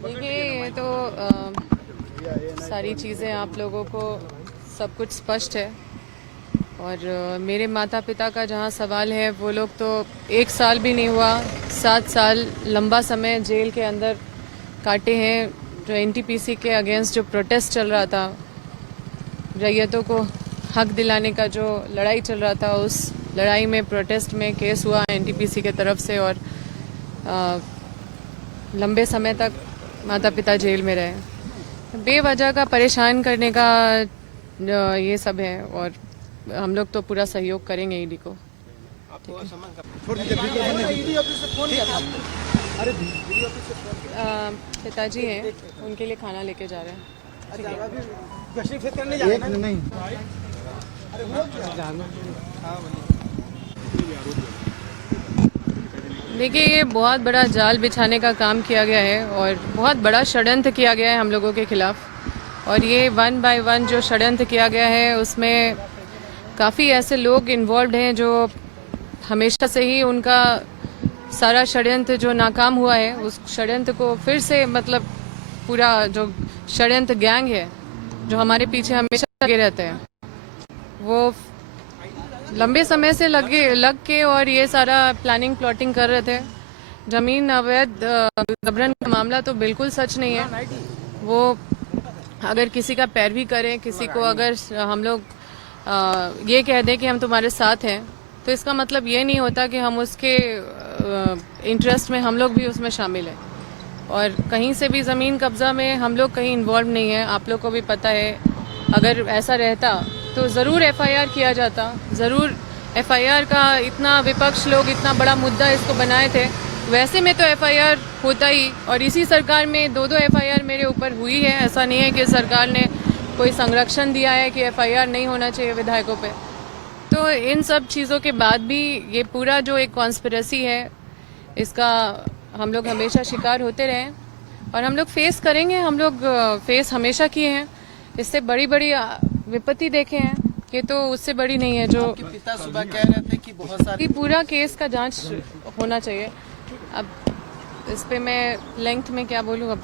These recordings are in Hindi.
देखिए ये तो सारी चीज़ें आप लोगों को सब कुछ स्पष्ट है। और मेरे माता पिता का जहाँ सवाल है, वो लोग तो 1 साल भी नहीं हुआ, 7 साल लंबा समय जेल के अंदर काटे हैं। जो एनटीपीसी के अगेंस्ट जो प्रोटेस्ट चल रहा था, रैयतों को हक दिलाने का जो लड़ाई चल रहा था, उस लड़ाई में प्रोटेस्ट में केस हुआ एनटीपीसी के तरफ से, और लंबे समय तक माता पिता जेल में रहे। बेवजह का परेशान करने का ये सब है, और हम लोग तो पूरा सहयोग करेंगे ईडी को। पिताजी हैं, उनके लिए खाना लेके जा रहे हैं। देखिए ये बहुत बड़ा जाल बिछाने का काम किया गया है, और बहुत बड़ा षड्यंत्र किया गया है हम लोगों के खिलाफ। और ये 1 बाय 1 जो षड्यंत्र किया गया है, उसमें काफ़ी ऐसे लोग इन्वॉल्व हैं जो हमेशा से ही उनका सारा षड्यंत्र जो नाकाम हुआ है, उस षड्यंत्र को फिर से, मतलब पूरा जो षड्यंत्र गैंग है जो हमारे पीछे हमेशा लगे रहते हैं, वो लंबे समय से लग के और ये सारा प्लानिंग प्लॉटिंग कर रहे थे। जमीन अवैध गबन का मामला तो बिल्कुल सच नहीं है। वो अगर किसी का पैरवी करें, किसी को अगर हम लोग ये कह दें कि हम तुम्हारे साथ हैं, तो इसका मतलब ये नहीं होता कि हम उसके इंटरेस्ट में हम लोग भी उसमें शामिल हैं। और कहीं से भी ज़मीन कब्ज़ा में हम लोग कहीं इन्वॉल्व नहीं है। आप लोग को भी पता है, अगर ऐसा रहता तो ज़रूर एफआईआर किया जाता। ज़रूर एफआईआर का इतना विपक्ष लोग इतना बड़ा मुद्दा इसको बनाए थे, वैसे में तो एफआईआर होता ही। और इसी सरकार में 2 एफआईआर मेरे ऊपर हुई है। ऐसा नहीं है कि सरकार ने कोई संरक्षण दिया है कि एफआईआर नहीं होना चाहिए विधायकों पे। तो इन सब चीज़ों के बाद भी ये पूरा जो एक कॉन्स्पिरेसी है, इसका हम लोग हमेशा शिकार होते रहे, और हम लोग फेस करेंगे। हम लोग फेस हमेशा किए हैं। इससे बड़ी बड़ी विपत्ति देखे हैं, ये तो उससे बड़ी नहीं है। जो आपके पिता सुबह कह रहे थे कि बहुत सारी पूरा केस का जांच होना चाहिए। अब इस पे मैं लेंथ में क्या बोलूँ। अब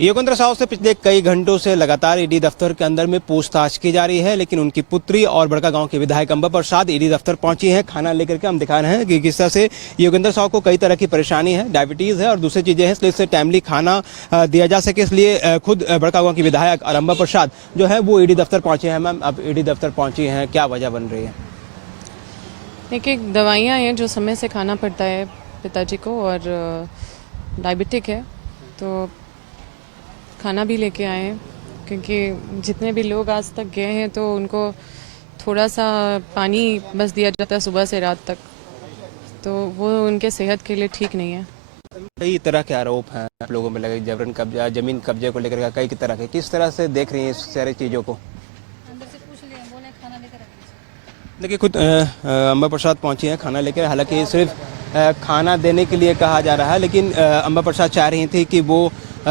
योगेंद्र साहू से पिछले कई घंटों से लगातार ईडी दफ्तर के अंदर में पूछताछ की जा रही है, लेकिन उनकी पुत्री और बड़कागांव के विधायक अंबा प्रसाद ईडी दफ्तर पहुंची हैं खाना लेकर के। हम दिखा रहे हैं कि किस तरह से योगेंद्र साहू को कई तरह की परेशानी है, डायबिटीज है और दूसरी चीजें हैं, इसलिए इससे टाइमली खाना दिया जा सके, इसलिए खुद बड़कागांव की विधायक और अंबा प्रसाद जो है वो ईडी दफ्तर पहुंचे हैं। मैम, अब ईडी दफ्तर पहुंची हैं, क्या वजह बन रही है? एक दवाइयाँ हैं जो समय से खाना पड़ता है पिताजी को, और डायबिटिक है, तो खाना भी लेके आए हैं। क्योंकि जितने भी लोग आज तक गए हैं तो उनको थोड़ा सा पानी बस दिया जाता है सुबह से रात तक, तो वो उनके सेहत के लिए ठीक नहीं है। कई तरह के आरोप हैं आप लोगों में लगे, जबरन कब्जा, जमीन कब्जे को लेकर कई तरह के, किस तरह से देख रही हैं इस सारी चीज़ों को? देखिए, खुद अंबा प्रसाद पहुंची हैं खाना लेकर। हालांकि सिर्फ खाना देने के लिए कहा जा रहा है, लेकिन अंबा प्रसाद चाह रही थी कि वो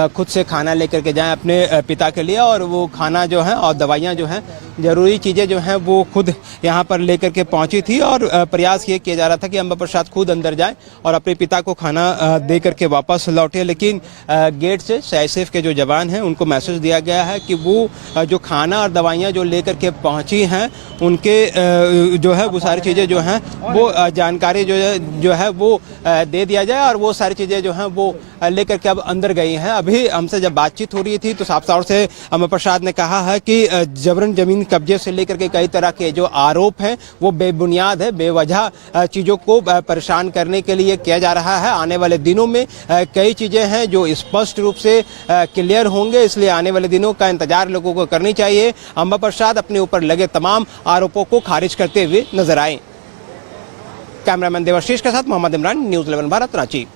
खुद से खाना लेकर के जाएं अपने पिता के लिए, और वो खाना जो है और दवाइयाँ जो हैं, ज़रूरी चीज़ें जो हैं वो खुद यहाँ पर लेकर के पहुँची थी। और प्रयास ये किया जा रहा था कि अंबा प्रसाद खुद अंदर जाएं और अपने पिता को खाना दे करके वापस लौटे, लेकिन गेट से सीआईएसएफ के जो जवान हैं उनको मैसेज दिया गया है कि वो जो खाना और दवाइयाँ जो लेकर के पहुँची हैं, उनके जो है वो सारी चीज़ें जो हैं वो जानकारी जो है वो दे दिया जाए, और वो सारी चीज़ें जो हैं वो लेकर के अब अंदर गई हैं। अभी हमसे जब बातचीत हो रही थी तो साफ तौर से अंबा प्रसाद ने कहा है कि जबरन जमीन कब्जे से लेकर के कई तरह के जो आरोप हैं वो बेबुनियाद है, बेवजह चीज़ों को परेशान करने के लिए किया जा रहा है। आने वाले दिनों में कई चीज़ें हैं जो स्पष्ट रूप से क्लियर होंगे, इसलिए आने वाले दिनों का इंतजार लोगों को करनी चाहिए। अंबा प्रसाद अपने ऊपर लगे तमाम आरोपों को खारिज करते हुए नजर आए। कैमरामैन देवाशीष के साथ Mohammad Imran, news 11 Bharat, Ranchi.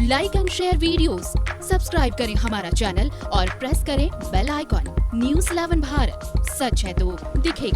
Like and share videos, subscribe करें हमारा चैनल और प्रेस करें बेल आइकॉन। न्यूज़ 11 भारत, सच है तो दिखेगा।